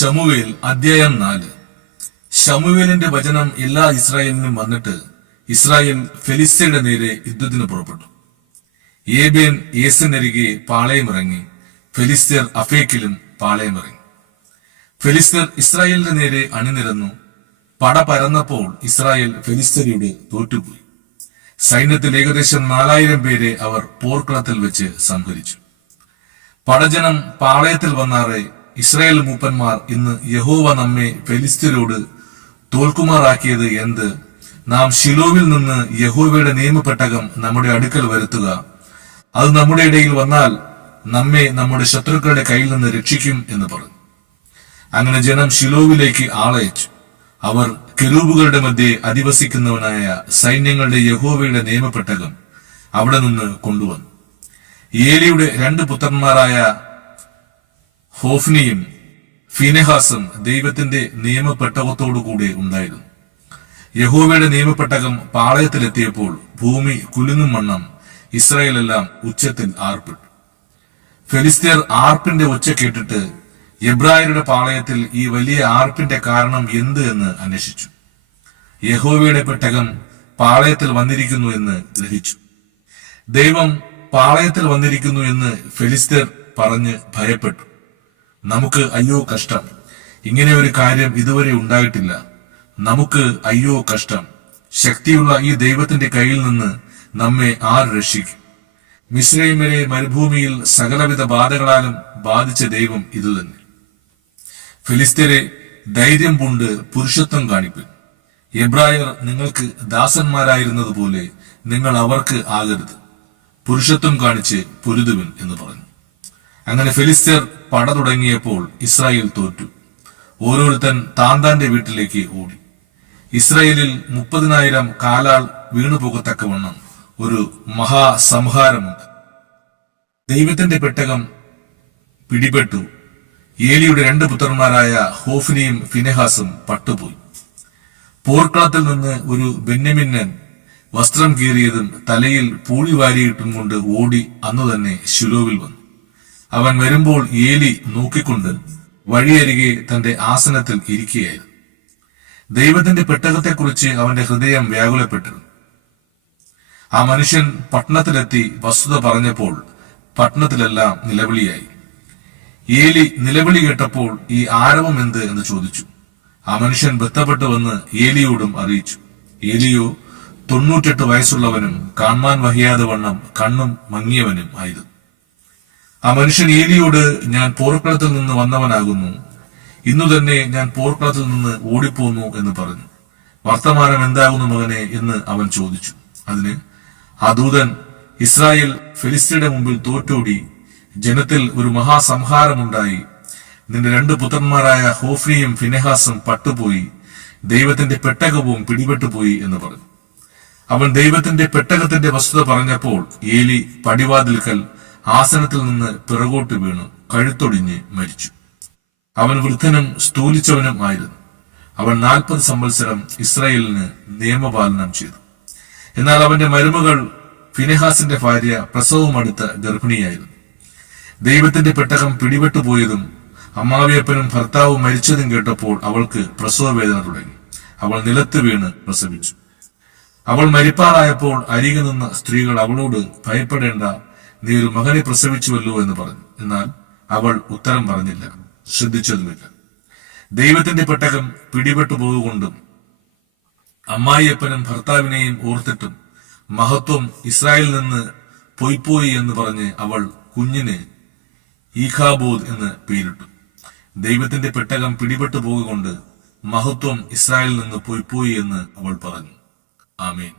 ശമൂവേൽ അധ്യായം 4. ശമൂവേലിന്റെ വചനം എല്ലാ ഇസ്രായേലിനും വന്നിട്ട് ഇസ്രായേൽ ഫെലിസ്ത്യരുടെ നേരെ യുദ്ധത്തിന് പുറപ്പെട്ടു. ഏബേൻ ഏസനരികെ പാളയമിറങ്ങി, ഫെലിസ്ത്യർ അഫേക്കിലും പാളയമിറങ്ങി. ഫെലിസ്ത്യർ ഇസ്രായേലിന്റെ നേരെ അണിനിരന്നു. പട പരന്നപ്പോൾ ഇസ്രായേൽ ഫെലിസ്ത്യരുടെ തോറ്റുപോയി. സൈന്യത്തിൽ ഏകദേശം 4000 പേരെ അവർ പോർക്കളത്തിൽ വെച്ച് സംഹരിച്ചു. പടജനം പാളയത്തിൽ വന്നാറെ ഇസ്രായേൽ മൂപ്പന്മാർ, ഇന്ന് യഹോവ നമ്മെ ഫെലിസ്ത്യരോട് തോൽക്കുമാറാക്കിയത് എന്ത്? നാം ശിലോവിൽ നിന്ന് യഹോവയുടെ നിയമപ്പെട്ടകം നമ്മുടെ അടുക്കൽ വരുത്തുക. അത് നമ്മുടെ ഇടയിൽ വന്നാൽ നമ്മെ നമ്മുടെ ശത്രുക്കളുടെ കയ്യിൽ നിന്ന് രക്ഷിക്കും എന്ന് പറഞ്ഞു. അങ്ങനെ ജനം ശിലോവിലേക്ക് ആളയച്ചു. അവർ കെരൂബുകളുടെ മധ്യേ അധിവസിക്കുന്നവനായ സൈന്യങ്ങളുടെ യഹോവയുടെ നിയമപ്പെട്ടകം അവിടെ നിന്ന് കൊണ്ടുവന്നു. ഏലിയുടെ 2 പുത്രന്മാരായ ഹോഫ്നിയും ഫീനെഹാസും ദൈവത്തിന്റെ നിയമപ്പെട്ടകത്തോടുകൂടെ ഉണ്ടായിരുന്നു. യഹോവയുടെ നിയമപ്പെട്ടകം പാളയത്തിലെത്തിയപ്പോൾ ഭൂമി കുലുങ്ങും വണ്ണം ഇസ്രായേലെല്ലാം ഉച്ചത്തിൽ ആർപ്പിട്ടു. ഫെലിസ്ത്യർ ആർപ്പിന്റെ ഒച്ച കേട്ടിട്ട് എബ്രായരുടെ പാളയത്തിൽ ഈ വലിയ ആർപ്പിന്റെ കാരണം എന്ത് എന്ന് അന്വേഷിച്ചു. യഹോവയുടെ പെട്ടകം പാളയത്തിൽ വന്നിരിക്കുന്നു എന്ന് ഗ്രഹിച്ചു. ദൈവം പാളയത്തിൽ വന്നിരിക്കുന്നു എന്ന് ഫെലിസ്ത്യർ പറഞ്ഞ് ഭയപ്പെട്ടു. നമുക്ക് അയ്യോ കഷ്ടം, ഇങ്ങനെ ഒരു കാര്യം ഇതുവരെ ഉണ്ടായിട്ടില്ല. നമുക്ക് അയ്യോ കഷ്ടം, ശക്തിയുള്ള ഈ ദൈവത്തിന്റെ കയ്യിൽ നിന്ന് നമ്മെ ആർ രക്ഷിക്കും? മിസ്രയീമിലെ മരുഭൂമിയിൽ സകലവിധ ബാധകളാലും ബാധിച്ച ദൈവം ഇതുതന്നെ. ഫിലിസ്ത്യരെ ധൈര്യം പൂണ്ട് പുരുഷത്വം കാണിപ്പിൻ. എബ്രായർ നിങ്ങൾക്ക് ദാസന്മാരായിരുന്നതുപോലെ നിങ്ങൾ അവർക്ക് ആകരുത്. പുരുഷത്വം കാണിച്ച് പൊരുതുവിൻ എന്ന് പറഞ്ഞു. അങ്ങനെ ഫെലിസ്ത്യർ പട തുടങ്ങിയപ്പോൾ ഇസ്രായേൽ തോറ്റു. ഓരോരുത്തൻ താന്താന്റെ വീട്ടിലേക്ക് ഓടി. ഇസ്രായേലിൽ 30,000 കാലാൾ വീണുപോകത്തക്കവണ്ണം ഒരു മഹാസംഹാരമുണ്ട്. ദൈവത്തിന്റെ പെട്ടകം പിടിപെട്ടു. ഏലിയുടെ 2 പുത്രന്മാരായ ഹോഫ്നിയും ഫിനെഹാസും പട്ടുപോയി. പോർക്കളത്തിൽ നിന്ന് ഒരു ബെന്യാമിന്യൻ വസ്ത്രം കീറിയതും തലയിൽ പൂളി വാരിയിട്ടും കൊണ്ട് ഓടി അന്നു തന്നെ ശിലോവിൽ വന്നു. അവൻ വരുമ്പോൾ ഏലി നോക്കിക്കൊണ്ട് വഴിയരികെ തന്റെ ആസനത്തിൽ ഇരിക്കുകയായിരുന്നു. ദൈവത്തിന്റെ പെട്ടകത്തെക്കുറിച്ച് അവന്റെ ഹൃദയം വ്യാകുലപ്പെട്ടിരുന്നു. ആ മനുഷ്യൻ പട്ടണത്തിലെത്തി വസ്തുത പറഞ്ഞപ്പോൾ പട്ടണത്തിലെല്ലാം നിലവിളിയായി. ഏലി നിലവിളി കേട്ടപ്പോൾ ഈ ആരവം എന്ത് എന്ന് ചോദിച്ചു. ആ മനുഷ്യൻ ബന്ധപ്പെട്ടു വന്ന് ഏലിയോടും അറിയിച്ചു. ഏലിയോ 98 വയസ്സുള്ളവനും കാണാൻ വഹിയാതെ വണ്ണം കണ്ണും മങ്ങിയവനും ആയിരുന്നു. ആ മനുഷ്യൻ ഏലിയോട്, ഞാൻ പോർക്കളത്തിൽ നിന്ന് വന്നവനാകുന്നു, ഇന്നു തന്നെ ഞാൻ പോർക്കളത്തിൽ നിന്ന് ഓടിപ്പോന്നു എന്ന് പറഞ്ഞു. വർത്തമാനം എന്താകുന്നു മകനെ എന്ന് അവൻ ചോദിച്ചു. അതിന് ആ ദൂതൻ, ഇസ്രായേൽ ഫെലിസ്ത്യരുടെ മുമ്പിൽ തോറ്റോടി, ജനത്തിൽ ഒരു മഹാസംഹാരമുണ്ടായി. നിന്റെ 2 പുത്രന്മാരായ ഹോഫ്നിയും ഫിനെഹാസും പട്ടുപോയി, ദൈവത്തിന്റെ പെട്ടകവും പിടിപെട്ടുപോയി എന്ന് പറഞ്ഞു. അവൻ ദൈവത്തിന്റെ പെട്ടകത്തിന്റെ വസ്തുത പറഞ്ഞപ്പോൾ ഏലി പടിവാതിൽക്കൽ ആസനത്തിൽ നിന്ന് പിറകോട്ട് വീണു കഴുത്തൊടിഞ്ഞ് മരിച്ചു. അവൻ വൃദ്ധനും സ്ഥൂലിച്ചവനും ആയിരുന്നു. അവൻ 40 സംവത്സരം ഇസ്രായേലിന് നിയമപാലനം ചെയ്തു. എന്നാൽ അവന്റെ മരുമകൾ ഫിനെഹാസിന്റെ ഭാര്യ പ്രസവം അടുത്ത ഗർഭിണിയായിരുന്നു. ദൈവത്തിന്റെ പെട്ടകം പിടിപെട്ടുപോയതും അമ്മാവിയപ്പനും ഭർത്താവും മരിച്ചതും കേട്ടപ്പോൾ അവൾക്ക് പ്രസവവേദന തുടങ്ങി. അവൾ നിലത്ത് വീണ് പ്രസവിച്ചു. അവൾ മരിപ്പാറായപ്പോൾ അരികെ നിന്ന സ്ത്രീകൾ അവളോട്, ഭയപ്പെടേണ്ട, നീ ഒരു മകനെ പ്രസവിച്ചുവല്ലോ എന്ന് പറഞ്ഞു. എന്നാൽ അവൾ ഉത്തരം പറഞ്ഞില്ല, ശ്രദ്ധിച്ചതുമില്ല. ദൈവത്തിന്റെ പെട്ടകം പിടിപെട്ടു പോകുകൊണ്ടും അമ്മായിയപ്പനും ഭർത്താവിനെയും ഓർത്തിട്ടും മഹത്വം ഇസ്രായേലിൽ നിന്ന് പൊയ്പോയി എന്ന് പറഞ്ഞ് അവൾ കുഞ്ഞിന് ഈഖാബോദ് എന്ന് പേരിട്ടു. ദൈവത്തിന്റെ പെട്ടകം പിടിപെട്ടു പോകുകൊണ്ട് മഹത്വം ഇസ്രായേലിൽ നിന്ന് പൊയ്പോയി എന്ന് അവൾ പറഞ്ഞു. ആമേൻ.